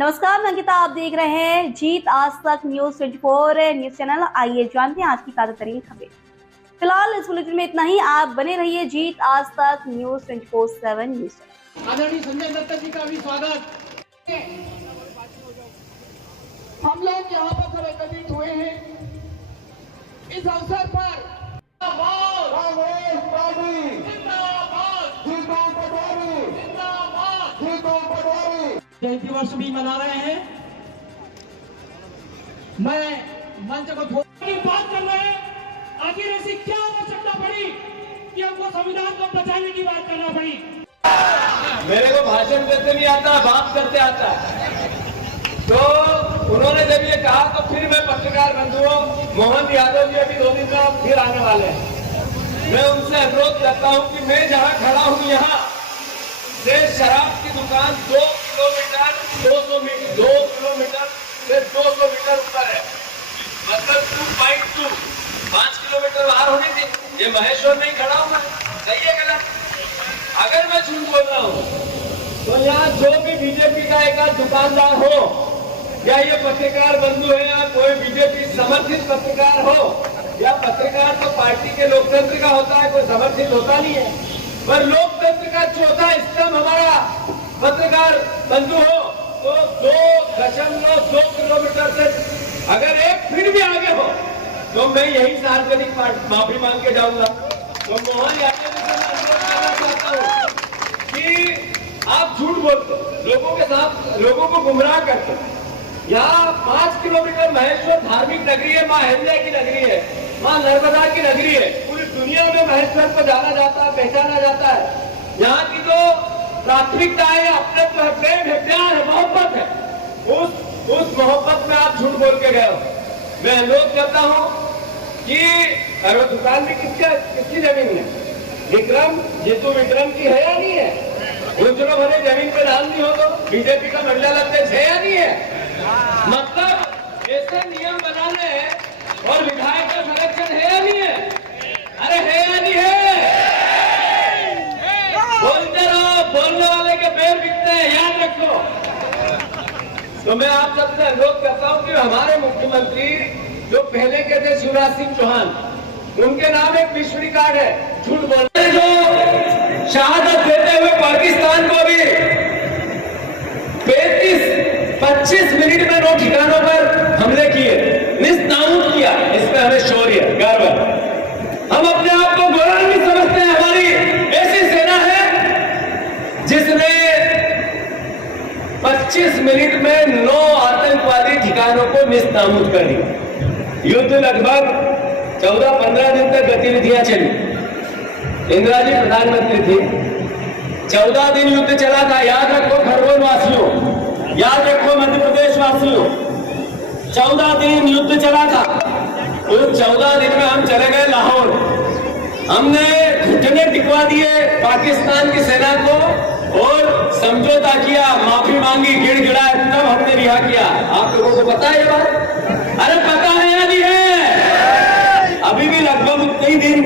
नमस्कार, मैं अंकिता। आप देख रहे हैं जीत आज तक न्यूज 24 न्यूज चैनल। आइए जानते हैं आज की ताजा तरीन खबरें। फिलहाल इस बुलेटिन में इतना ही। आप बने रहिए जीत आज तक न्यूज 24/7 न्यूज चैनल। आदरणीय संजय दत्त जी का भी स्वागत। हम लोग यहाँ पर सब एकत्रित हुए हैं इस अवसर पर जयंती वर्ष भी मना रहे हैं। मैं मंच को थोड़ी बात कर रहे हैं। आखिर ऐसी क्या आवश्यकता पड़ी कि हमको संविधान को बचाने की बात करना पड़ी? मेरे को भाषण देते नहीं आता, बात करते आता। तो उन्होंने जब ये कहा तो फिर मैं पत्रकार बंधुओं मोहन यादव जी अभी 2 दिन में फिर आने वाले हैं। मैं उनसे अनुरोध करता हूं कि मैं जहां खड़ा हूं यहाँ से शराब की दुकान 2 किलोमीटर 2 किलोमीटर से 200 मीटर ऊपर है। मतलब 2.2 5 किलोमीटर बाहर होनी थी। ये महेश्वर में ही खड़ा हूं मैं। सही है गलत? अगर मैं झूठ बोल रहा हूं तो यहाँ जो भी बीजेपी का एक दुकानदार हो या ये पत्रकार बंधु है या कोई बीजेपी समर्थित पत्रकार हो, या पत्रकार तो पार्टी के लोकतंत्र का होता है, कोई समर्थित होता नहीं है, पर लोकतंत्र का चौथा स्तंभ हमारा पत्रकार बंधु हो तो 2.2 किलोमीटर से अगर एक फिर भी आगे हो तो मैं यही सार्वजनिक माफी मांग के जाऊंगा। तो मोहन यादव जी से अनुरोध करना चाहता हूँ कि आप झूठ बोलते, लोगों के साथ लोगों को गुमराह करते। यहाँ 5 किलोमीटर महेश्वर धार्मिक नगरी है, माँ अहिल्या की नगरी है, माँ नर्मदा की नगरी है। पूरी दुनिया में महेश्वर को जाना जाता है, पहचाना जाता है। यहाँ की जो प्राथमिकता है, अपने प्रेम है, प्यार है, मोहब्बत है, उस मोहब्बत में आप झूठ बोल के गए हो। मैं अनुरोध करता हूँ कि अरे दुकान में किसकी जमीन है? विक्रम जीतू विक्रम की है या नहीं है? गुजरों भरे जमीन पे डाल दी हो तो बीजेपी का मंडल अध्यक्ष है या नहीं है? मतलब ऐसे नियम बनाने हैं और विधायक का संरक्षण है या नहीं है? अरे है या नहीं है? बोलते रहो, बोलने वाले के पैर बिकते हैं, याद रखो। तो मैं आप सबसे अनुरोध करता हूं कि हमारे मुख्यमंत्री जो पहले के थे शिवराज सिंह चौहान, उनके नाम एक विश्व रिकॉर्ड है झूठ बोलने। जो शहादत देते हुए पाकिस्तान को भी 25 मिनट में 9 ठिकानों पर हमले किए, निस्ताऊत किया, इसमें हमें शौर्य गर्व है। हम अपने आप को गौरव भी समझते हैं। हमारी ऐसी सेना है जिसने 25 मिनट में 9 आतंकवादी ठिकानों को निस्तामूद कर दिया। युद्ध लगभग 14-15 दिन तक गतिविधियां चली। इंदिरा जी प्रधानमंत्री थी। 14 दिन युद्ध चला था। याद रखो खरगोन वासियों, याद रखो मध्य प्रदेश वासियों, 14 दिन युद्ध चला था। उस 14 दिन में हम चले गए लाहौर। हमने घुटने टिकवा दिए पाकिस्तान की सेना को और समझौता किया, माफी मांगी, गिड़गिड़ाए, तब हमने रिहा किया। आप लोगों को पता है ये बात? अरे पता है या नहीं है? अभी भी लगभग उतने ही दिन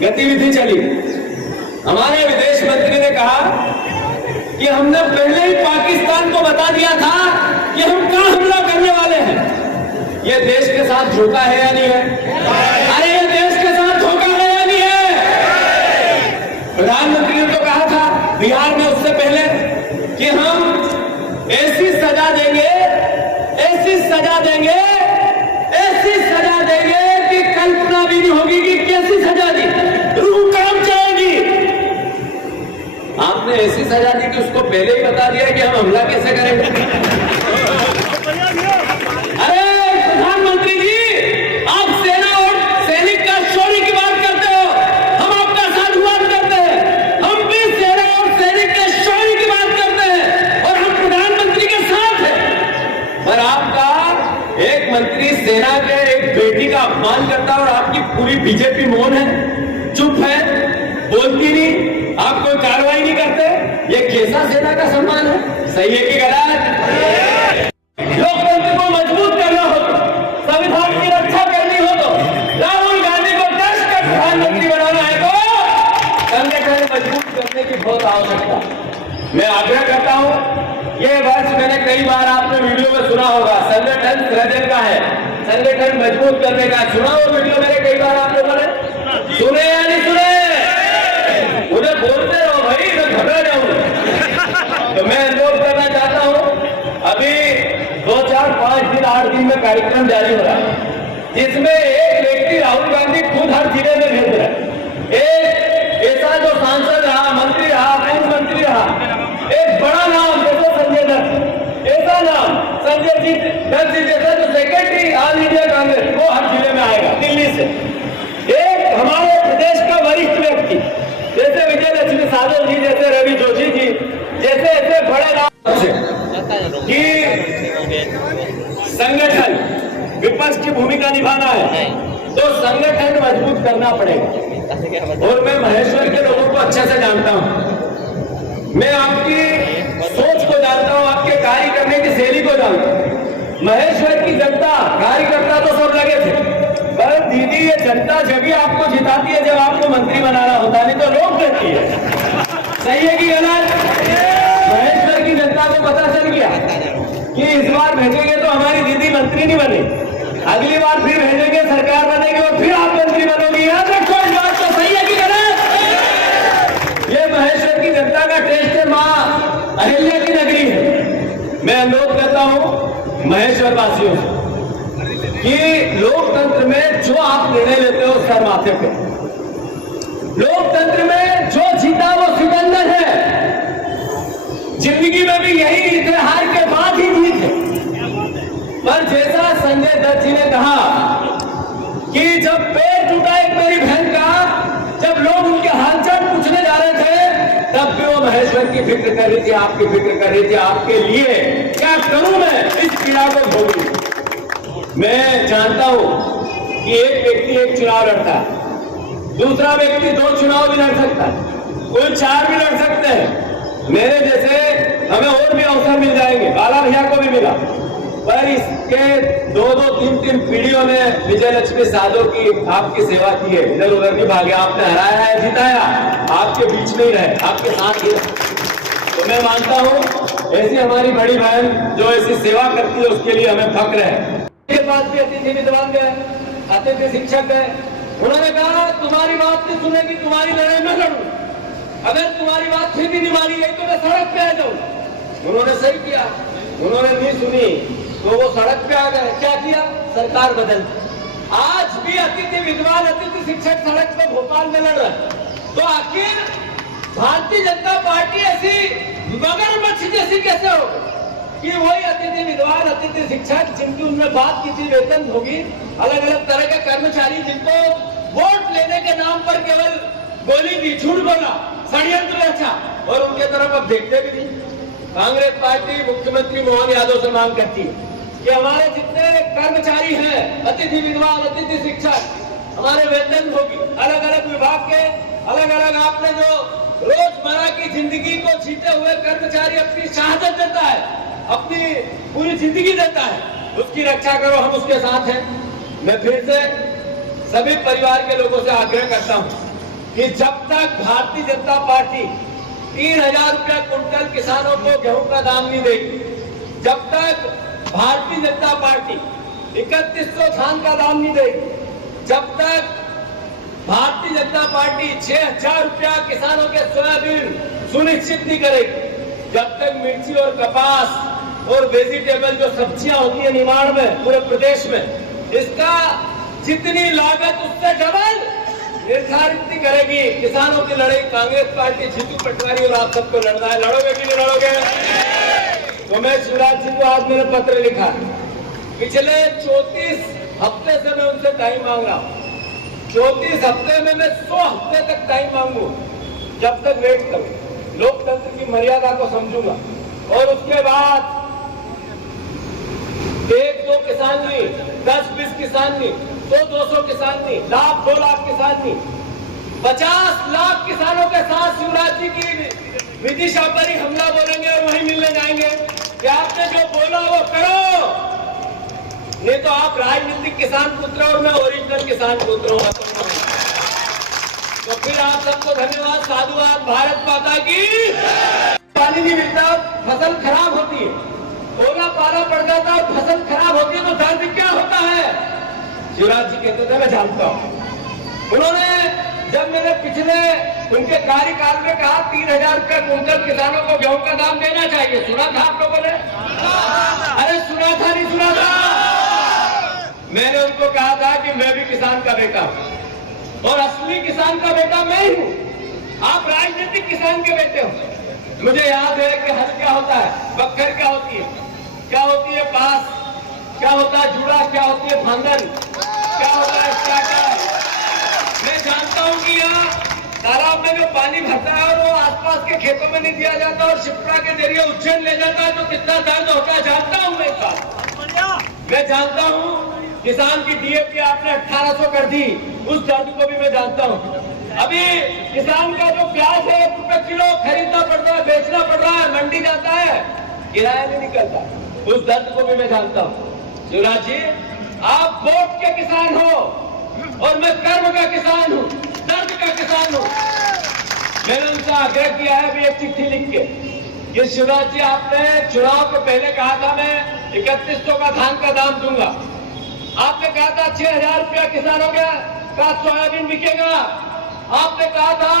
गतिविधि चली। हमारे विदेश मंत्री ने कहा कि हमने पहले ही पाकिस्तान को बता दिया था कि हम कहां हमला करने वाले हैं। ये देश के साथ धोखा है या नहीं है? अरे ये देश के साथ धोखा है या नहीं है? प्रधानमंत्री ने तो कहा था बिहार में उससे पहले कि हम ऐसी सजा देंगे, ऐसी सजा देंगे, ऐसी सजा देंगे कि कल्पना भी नहीं होगी कि कैसी सजा दी, रूह कांप जाएगी। आपने ऐसी सजा दी कि उसको पहले ही बता दिया कि हम हमला कैसे करेंगे। अरे प्रधानमंत्री जी, आप सेना और सैनिक का शौर्य की बात करते हो, हम आपका साधुवाद करते हैं। हम भी सेना और सैनिक के शौर्य की बात करते हैं और हम प्रधानमंत्री के साथ हैं। पर आपका एक मंत्री सेना के एक बेटी का अपमान करता है और आपकी पूरी बीजेपी मौन है, चुप है, बोलती नहीं, आप कोई कार्रवाई नहीं करते। ये कैसा सेना का सम्मान है? सही है कि गलत? लोकतंत्र को मजबूत करना हो तो, संविधान की रक्षा करनी हो तो, राहुल गांधी को देश का प्रधानमंत्री बनाना है तो संगठन मजबूत करने की बहुत आवश्यकता। मैं आग्रह करता हूं, ये वर्ष मैंने कई बार आप संगठन मजबूत करने का। सुना वो वीडियो मेरे कई बार आप लोगों ने सुने या नहीं सुने? मुझे बोलते रहो भाई, मैं घबरा जाऊंगा। तो मैं अनुरोध करना चाहता हूं, अभी 2, 4, 5 दिन 8 दिन में कार्यक्रम जारी हो रहा है, जिसमें एक व्यक्ति राहुल गांधी खुद हर जिले में भेज रहा है। एक ऐसा जो सांसद रहा, मंत्री रहा, पूर्व मंत्री रहा, एक बड़ा नाम जैसे संजय दत्त, ऐसा नाम संजय दत्त जी जैसा जो सेक्रेटरी ऑल इंडिया कांग्रेस, वो हर जिले में आएगा दिल्ली से। एक हमारे प्रदेश का वरिष्ठ व्यक्ति जैसे विजय लक्ष्मी साधो जी, जैसे रवि जोशी जी, जैसे ऐसे बड़े नाम से कि संगठन विपक्ष की भूमिका निभाना है तो संगठन मजबूत करना पड़ेगा। और मैं महेश्वर के लोगों को अच्छे से जानता हूं, मैं आपकी सोच को जानता हूं, आपके कार्य करने की शैली को जानता हूं। महेश्वर की जनता, कार्यकर्ता तो सब लगे थे, पर दीदी ये जनता जब भी आपको जिताती है जब आपको मंत्री बनाना होता, नहीं तो रोक देती है। सही है कि गलत? महेश्वर की जनता को पता चल गया कि इस बार भेजेंगे तो हमारी दीदी मंत्री नहीं बने, अगली बार फिर भेजेंगे सरकार बनेगी और फिर आप मंत्री बनोगे। याद रखो इस बात को। सही है कि गलत? ये महेश्वर की जनता का टेस्ट है, मां अहिल्या की नगरी है। मैं अनुरोध करता हूं महेश्वर वासियों से कि लोकतंत्र में जो आप निर्णय लेते हो सर माथे पे, लोकतंत्र में जो जीता वो सिकंदर है। जिंदगी में भी यही थे, हार के बाद ही जीत है। पर जैसा संजय दत्त जी ने कहा कि जब पैर टूटा एक मेरी बहन का, जब लोग उनके हालचाल पूछने जा रहे थे, तब भी वो महेश्वर की फिक्र कर रही थी, आपकी फिक्र कर रही थी, आपके लिए क्या करूं मैं इस पीड़ा को भोगूं। मैं जानता हूं कि एक व्यक्ति एक चुनाव लड़ता है, दूसरा व्यक्ति 2 चुनाव भी लड़ सकता है, कोई 4 भी लड़ सकते हैं। मेरे जैसे हमें और भी अवसर मिल जाएंगे, बाला भैया को भी मिला, पर इसके 2-2, 3-3 पीढ़ियों ने विजय लक्ष्मी साधो की आपकी सेवा की है, इधर उधर नहीं भागे, आपने हराया है, जिताया, आपके बीच में ही रहे, आपके साथ ही रहे। तो मैं मानता हूं ऐसी हमारी बड़ी बहन जो ऐसी सेवा करती है उसके लिए हमें फक्र है। के पास भी अतिथि विद्वान गए, अतिथि शिक्षक गए, उन्होंने कहा तुम्हारी बात नहीं सुनेगी, तुम्हारी लड़ाई में लड़ूं, अगर तुम्हारी बात फिर भी नहीं मानी गई तो मैं सड़क पे आ जाऊं। उन्होंने सही किया, उन्होंने नहीं सुनी तो वो सड़क पे आ गए। क्या किया? सरकार बदल। आज भी अतिथि विद्वान, अतिथि शिक्षक सड़क पे भोपाल में लड़ रहे। तो आखिर भारतीय जनता पार्टी ऐसी मगरमच्छ जैसी कैसे हो कि वही अतिथि विद्वान, अतिथि शिक्षक जिनकी उनमें बात की थी वेतन होगी, अलग अलग तरह के कर्मचारी जिनको वोट लेने के नाम पर केवल गोली दी, झूठ बोला, षड्यंत्र रचा, और उनके तरफ अब देखते भी नहीं। कांग्रेस पार्टी मुख्यमंत्री मोहन यादव से मांग करती है कि हमारे जितने कर्मचारी हैं, अतिथि विद्वान, अतिथि शिक्षक, हमारे वेतन होगी, अलग अलग विभाग के अलग अलग आपने जो रोजमर्रा की जिंदगी को जीते हुए कर्मचारी अपनी शहादत देता है, अपनी पूरी जिंदगी देता है, उसकी रक्षा करो, हम उसके साथ हैं। मैं फिर से सभी परिवार के लोगों से आग्रह करता हूं कि जब तक भारतीय जनता पार्टी 3000 रुपया कुंटल किसानों को गेहूं का दाम नहीं देगी, जब तक भारतीय जनता पार्टी 3100 धान का दाम नहीं देगी, जब तक भारतीय जनता पार्टी 6000 रुपया किसानों के सोयाबीन सुनिश्चित नहीं करेगी, जब तक मिर्ची और कपास और वेजिटेबल जो सब्जियां होती है निमाड़ में पूरे प्रदेश में, इसका जितनी लागत उससे डबल निर्धारित नहीं करेगी, किसानों की लड़ाई कांग्रेस पार्टी जीतू पटवारी और आप सबको लड़ना है। लड़ोगे कि नहीं लड़ोगे? तो मैं शिवराज जी को आज मैंने पत्र लिखा, पिछले 34 हफ्ते से मैं उनसे टाइम मांग रहा हूँ, 34 हफ्ते में मैं 100 हफ्ते तक टाइम मांगू, जब तक वेट करूं, लोकतंत्र की मर्यादा को समझूंगा। और उसके बाद 1-2 किसान नहीं, 10-20 किसान नहीं, 100-200 किसान नहीं, 1,00,000-2 लाख किसान नहीं, 50 लाख किसानों के साथ शिवराज जी की विदिशा पर ही हमला बोलेंगे और वहीं मिलने जाएंगे कि आपने जो बोला वो करो, नहीं तो आप राजनीतिक किसान पुत्र और मैं ओरिजिनल किसान पुत्र हूँ। तो फिर आप सबको धन्यवाद, साधुवाद, भारत माता की। पानी नहीं मिलता, फसल खराब होती है, ओला पाला पड़ जाता है, फसल खराब होती है, तो दर्द क्या होता है? शिवराज जी कहते थे मैं जानता हूं। उन्होंने जब मैंने पिछले उनके कार्यकाल में कहा 3,000 रुपये कुंटल किसानों को गेहूं का दाम देना चाहिए, सुना था आप लोगों ने? अरे सुना था नहीं सुना था? मैंने उनको कहा था कि मैं भी किसान का बेटा हूं और असली किसान का बेटा मैं ही हूं, आप राजनीतिक किसान के बेटे हो। मुझे याद है कि हल क्या होता है, बक्कर क्या होती है, क्या होती है पास, क्या होता है जुड़ा, क्या होती है फांदन, क्या होता है स्टार्टर। मैं जानता हूं कि यहाँ तालाब में जो पानी भरता है और वो आसपास के खेतों में नहीं दिया जाता और शिप्रा के जरिए उज्जैन ले जाता है तो कितना दर्द होता है जानता हूं मैं बात। मैं जानता हूं किसान की डीएपी आपने 1800 कर दी, उस दर्द को भी मैं जानता हूं। अभी किसान का जो प्याज है 1 रुपए किलो खरीदना पड़ता है, बेचना पड़ रहा है, मंडी जाता है, किराया नहीं निकलता, उस दर्द को भी मैं जानता हूं। शिवराज जी, आप वोट के किसान हो और मैं कर्म का किसान हूं, दर्द का किसान हूं। मैंने उनसे आग्रह किया है भी एक चिट्ठी लिख के कि शिवराज जी, आपने चुनाव के पहले कहा था मैं 3100 का धान का दाम दूंगा, आपने कहा था 6,000 रुपया किसानों का सोयाबीन बिकेगा, आपने कहा था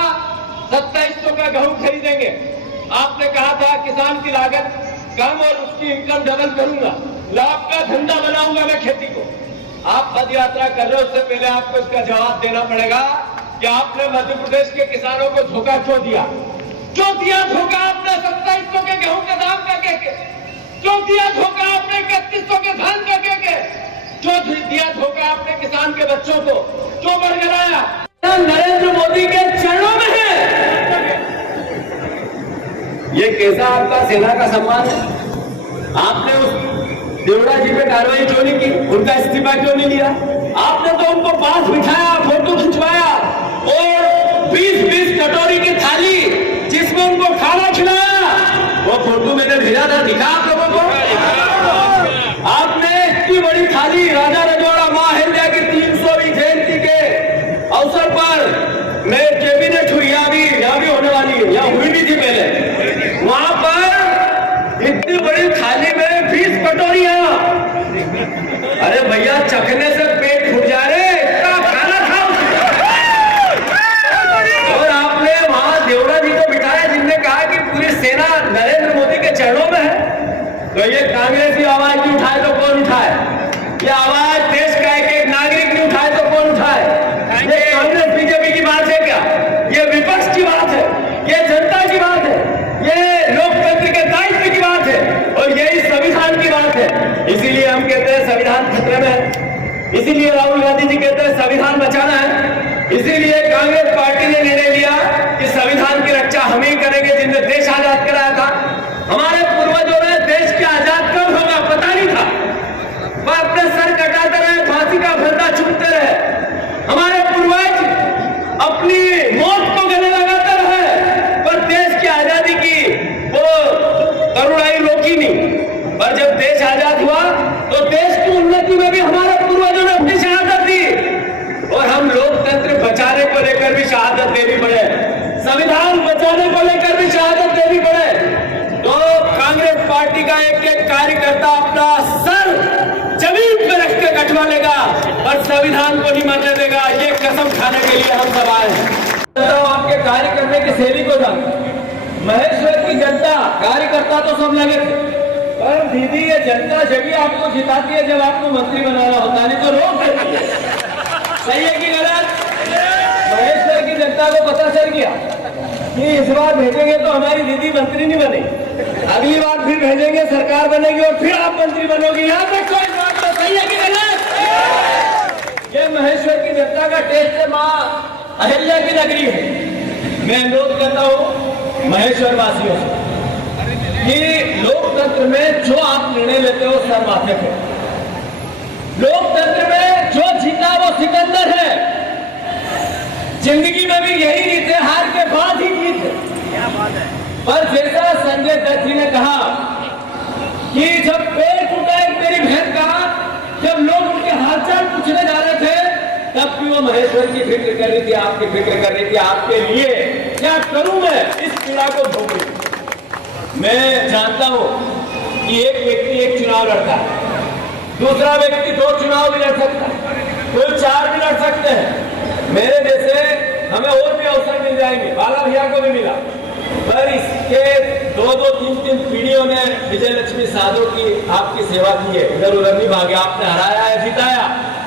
2700 का गेहूं खरीदेंगे, आपने कहा था किसान की लागत कम और उसकी इनकम डबल करूंगा, लाभ का धंधा बनाऊंगा मैं खेती को। आप पद यात्रा कर रहे हो, उससे पहले आपको इसका जवाब देना पड़ेगा कि आपने मध्य प्रदेश के किसानों को धोखा क्यों दिया? क्यों दिया धोखा आपने 2700 के गेहूं के दाम का कह के? क्यों दिया धोखा आपने 3100 के धान का कह के? क्यों दिया धोखा आपने किसान के बच्चों को? क्यों बरगलाया? नरेंद्र मोदी के चरणों में है। ये कैसा आपका सेना का सम्मान है? आपने उस देवड़ा जी पे कार्रवाई क्यों नहीं की? उनका इस्तीफा क्यों नहीं लिया? आपने तो उनको पास बिठाया, फोटो खिंचवाया और 20-20 कटोरी की थाली जिसमें उनको खाना खिलाया, वो फोटो मैंने भेजा था, दिखा आप लोगों को? आपने इतनी बड़ी थाली राजा रजौड़ा मां अहिल्या की 300वीं जयंती के अवसर पर, मैं कैबिनेट हुई यहाँ भी होने वाली है, यहाँ हुई भी थी पहले, वहां पर इतनी बड़ी थाली में 20 कटोरियां। अरे भैया, चखने से पेट फूट जा रहे, इतना खाना था। और आपने वहां देवड़ा जी को बिठाया जिनने कहा कि पूरी सेना नरेंद्र मोदी के चरणों में है। तो ये कांग्रेस की आवाज नहीं उठाए तो कौन उठाए? ये आवाज देश का एक नागरिक नहीं उठाए तो कौन उठाए? ये कांग्रेस बीजेपी की बात है क्या? ये विपक्ष की बात है, ये जनता की बात है, ये लोकतंत्र के दायित्व की बात है और यही संविधान की बात है। इसीलिए हम कहते हैं संविधान खतरे में है, इसीलिए राहुल गांधी जी कहते हैं संविधान बचाना है, इसीलिए कांग्रेस पार्टी ने निर्णय लिया कि संविधान की रक्षा हम ही करेंगे जिनने देश आजाद कराया था। हमारे पूर्वजों ने देश के आजाद कब होगा पता नहीं था, वह अपने सर कटाते रहे, फांसी का फंदा चूमते रहे। हमारे पूर्वज अपनी मौत को गले लगाते रहे, पर देश की आजादी की वो करुणाई रोकी नहीं। पर जब देश आजाद हुआ तो देश की उन्नति में भी हमारे पूर्वजों ने अपनी शहादत दी और हम लोकतंत्र बचाने को लेकर भी शहादत देनी पड़े, संविधान बचाने को लेकर भी शहादत देनी पड़े। तो कांग्रेस पार्टी का एक कार्यकर्ता अपना सर जमीन पे रख के कटवा लेगा और संविधान को नहीं मरने देगा, ये कसम खाने के लिए हम सब आए हैं। आपके कार्य करने की शैली को जान, महेश्वर की जनता कार्यकर्ता तो सब लगे थे, पर दीदी ये जनता जब आपको जिताती है जब आपको मंत्री बनाना होता है, नहीं तो रोक देती है। सही है कि गलत? महेश्वर की जनता को पता चल गया कि इस बार भेजेंगे तो हमारी दीदी मंत्री नहीं बनेगी, अगली बार फिर भेजेंगे सरकार बनेगी और फिर आप मंत्री बनोगे। यहाँ तक कोई बात तो सही है कि गलत? ये महेश्वर की जनता का टेस्ट है, मां अहिल्या की नगरी है। मैं अनुरोध करता हूँ महेश्वर वासियों से कि लोकतंत्र में जो आप निर्णय लेते हो सर माथे पे, लोकतंत्र में जो जीता वो सिकंदर है। जिंदगी में भी यही रीत है, हार के बाद ही जीत है। पर जैसा संजय दत्त जी ने कहा कि जब पेड़ टूटा एक मेरी बहन का, जब लोग उनके हालचाल पूछने जा रहे थे तब भी वो महेश्वर की फिक्र कर रही थी, आपकी फिक्र कर रही थी, आपके लिए क्या करूं मैं इस पीड़ा को भोगूं। मैं जानता हूं कि एक व्यक्ति एक चुनाव लड़ता है, दूसरा व्यक्ति 2 चुनाव भी लड़ सकता है, कुल 4 भी लड़ सकते हैं। मेरे जैसे हमें और भी अवसर मिल जाएंगे, बाला भैया को भी मिला, पर इसके 2-2, 3-3 पीढ़ियों ने विजय लक्ष्मी साधो की आपकी सेवा की है। इधर उधर नहीं भागे, आपने हराया है, जिताया,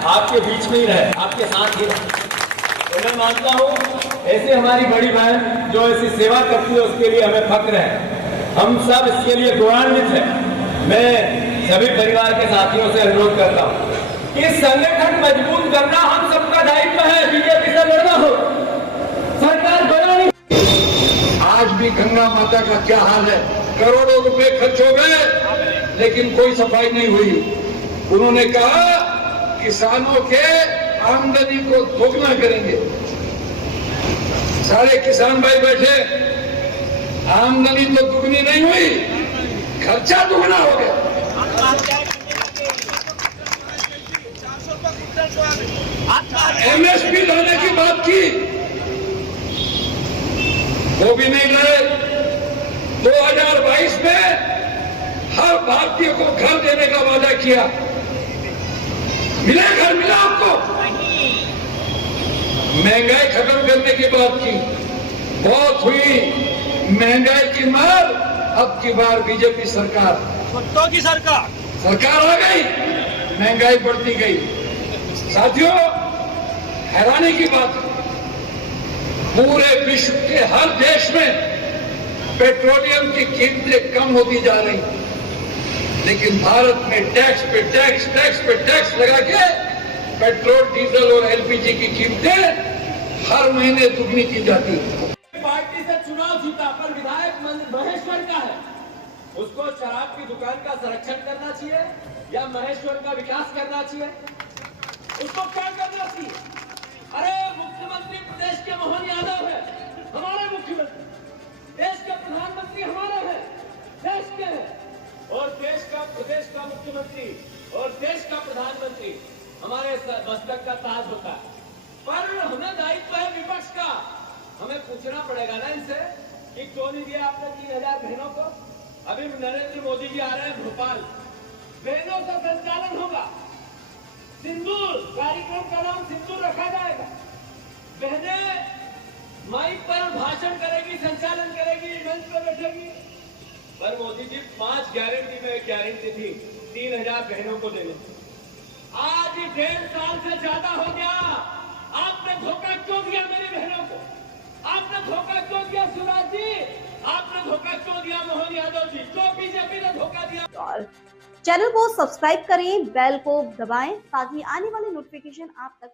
आपके बीच में ही रहे, आपके साथ ही रहे। तो मैं मानता हूँ ऐसी हमारी बड़ी बहन जो ऐसी सेवा करती है उसके लिए हमें फक्र है, हम सब इसके लिए गौरवान्वित हैं। मैं सभी परिवार के साथियों से अनुरोध करता हूँ कि संगठन मजबूत करना हम सबका दायित्व है। बीजेपी से लड़ना हो, सरकार बनानी। आज भी गंगा माता का क्या हाल है, करोड़ों रुपए खर्च हो गए लेकिन कोई सफाई नहीं हुई। उन्होंने कहा किसानों के आमदनी को दोगुना करेंगे। सारे किसान भाई बैठे, आमदनी तो दुगनी नहीं हुई, खर्चा दुगना हो गया। एमएसपी लाने की बात की, वो भी नहीं लाए। 2022 में हर भारतीय को घर देने का वादा किया, मिला घर, मिला आपको? महंगाई खत्म करने की बात की, बहुत हुई महंगाई की मार। अब की बार बीजेपी सरकार, कुत्तों की सरकार आ गई, महंगाई बढ़ती गई। साथियों, हैरानी की बात है, पूरे विश्व के हर देश में पेट्रोलियम की कीमतें कम होती जा रही, लेकिन भारत में टैक्स पे टैक्स, टैक्स पे टैक्स लगा के पेट्रोल, डीजल और एलपीजी की कीमतें हर महीने दुगनी की जाती है। पार्टी से चुनाव जीता पर विधायक महेश्वर का है, उसको शराब की दुकान का संरक्षण करना चाहिए या महेश्वर का विकास करना चाहिए? उसको क्या करना चाहिए? अरे मुख्यमंत्री प्रदेश के मोहन यादव है, हमारे मुख्यमंत्री, देश के प्रधानमंत्री हमारे हैं, देश के हैं, और देश का प्रदेश का मुख्यमंत्री और देश का प्रधानमंत्री हमारे मस्तक का ताज होता है। पर हमें दायित्व है विपक्ष का, हमें पूछना पड़ेगा ना इनसे कि क्यों नहीं दिया आपने 3000 बहनों को। अभी नरेंद्र मोदी जी आ रहे हैं भोपाल, बहनों का संचालन होगा, सिंदूर कार्यक्रम का नाम सिंदूर रखा जाएगा। बहनें माइक पर भाषण करेगी, संचालन करेगी, मंच पर बैठेगी। पर मोदी जी 5 गारंटी में एक गारंटी थी 3000 बहनों को देने। आज 1.5 साल से ज्यादा हो गया, आपने धोखा क्यों दिया मेरी बहनों को? आपने धोखा क्यों दिया शिवराज जी? आपने धोखा क्यों दिया मोहन यादव जी? क्यों बीजेपी ने धोखा दिया? और चैनल को सब्सक्राइब करें, बेल को दबाएं ताकि आने वाले नोटिफिकेशन आप तक